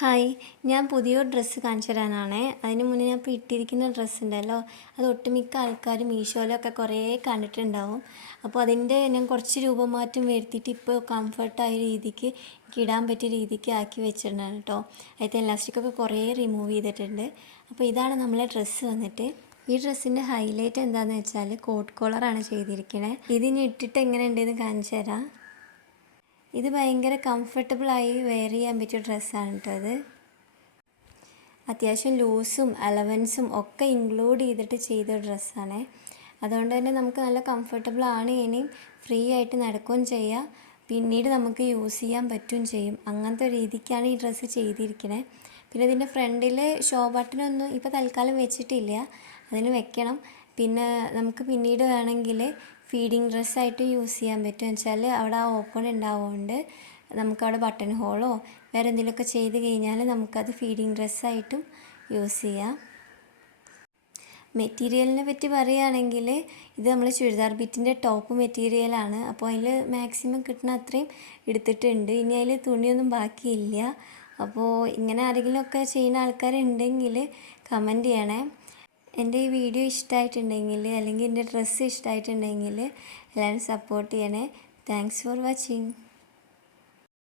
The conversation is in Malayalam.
ഹായ്, ഞാൻ പുതിയൊരു ഡ്രസ്സ് കാണിച്ചു തരാനാണേ. അതിന് മുന്നേ ഞാൻ ഇപ്പോൾ ഇട്ടിരിക്കുന്ന ഡ്രസ്സ് ഉണ്ടല്ലോ, അത് ഒട്ടുമിക്ക ആൾക്കാരും മീഷോയിലൊക്കെ കുറേ കണ്ടിട്ടുണ്ടാവും. അപ്പോൾ അതിൻ്റെ ഞാൻ കുറച്ച് രൂപമാറ്റം വരുത്തിയിട്ട് ഇപ്പോൾ കംഫർട്ടായ രീതിക്ക് എനിക്ക് ഇടാൻ പറ്റിയ രീതിക്ക് ആക്കി വെച്ചിട്ടുണ്ടാണ് കേട്ടോ. അതിൻ്റെ എലാസ്റ്റിക്കൊക്കെ കുറേ റിമൂവ് ചെയ്തിട്ടുണ്ട്. അപ്പോൾ ഇതാണ് നമ്മളെ ഡ്രസ്സ് വന്നിട്ട്. ഈ ഡ്രസ്സിൻ്റെ ഹൈലൈറ്റ് എന്താണെന്ന് വെച്ചാൽ കോട്ട് കോളറാണ് ചെയ്തിരിക്കുന്നത്. ഇതിനി ഇട്ടിട്ട് എങ്ങനെ ഉണ്ടെന്ന് കാണിച്ചു തരാം. ഇത് ഭയങ്കര കംഫർട്ടബിളായി വെയർ ചെയ്യാൻ പറ്റിയ ഡ്രസ്സാണ് കേട്ടോ അത്. അത്യാവശ്യം ലൂസും അലവൻസും ഒക്കെ ഇൻക്ലൂഡ് ചെയ്തിട്ട് ചെയ്ത ഡ്രസ്സാണ്. അതുകൊണ്ട് തന്നെ നമുക്ക് നല്ല കംഫർട്ടബിളാണ്. ഇനിയും ഫ്രീ ആയിട്ട് നടക്കുകയും ചെയ്യാം, പിന്നീട് നമുക്ക് യൂസ് ചെയ്യാൻ പറ്റുകയും ചെയ്യും. അങ്ങനത്തെ രീതിക്കാണ് ഈ ഡ്രസ്സ് ചെയ്തിരിക്കുന്നത്. പിന്നെ ഇതിൻ്റെ ഫ്രണ്ടിൽ ഷോ ബട്ടണൊന്നും ഇപ്പോൾ തൽക്കാലം വെച്ചിട്ടില്ല, അതിന് വെക്കണം. പിന്നെ നമുക്ക് പിന്നീട് വേണമെങ്കിൽ ഫീഡിങ് ഡ്രസ്സായിട്ട് യൂസ് ചെയ്യാൻ പറ്റും. വെച്ചാൽ അവിടെ ആ ഓപ്പൺ ഉണ്ടാവുകൊണ്ട് നമുക്കവിടെ ബട്ടൺ ഹോളോ വേറെ എന്തെങ്കിലുമൊക്കെ ചെയ്ത് കഴിഞ്ഞാൽ നമുക്കത് ഫീഡിങ് ഡ്രസ്സായിട്ടും യൂസ് ചെയ്യാം. മെറ്റീരിയലിനെ പറ്റി പറയുകയാണെങ്കിൽ ഇത് നമ്മൾ ചുരിദാർ ബിറ്റിൻ്റെ ടോപ്പ് മെറ്റീരിയലാണ്. അപ്പോൾ അതിൽ മാക്സിമം കിട്ടുന്ന അത്രയും എടുത്തിട്ടുണ്ട്. ഇനി അതിൽ തുണിയൊന്നും ബാക്കിയില്ല. അപ്പോൾ ഇങ്ങനെ ആരെങ്കിലുമൊക്കെ ചെയ്യുന്ന ആൾക്കാരുണ്ടെങ്കിൽ കമൻറ്റ് ചെയ്യണേ. എൻ്റെ ഈ വീഡിയോ ഇഷ്ടമായിട്ടുണ്ടെങ്കിൽ അല്ലെങ്കിൽ എൻ്റെ ഡ്രസ്സ് ഇഷ്ടമായിട്ടുണ്ടെങ്കിൽ എല്ലാവരും സപ്പോർട്ട് ചെയ്യണേ. Thanks for watching.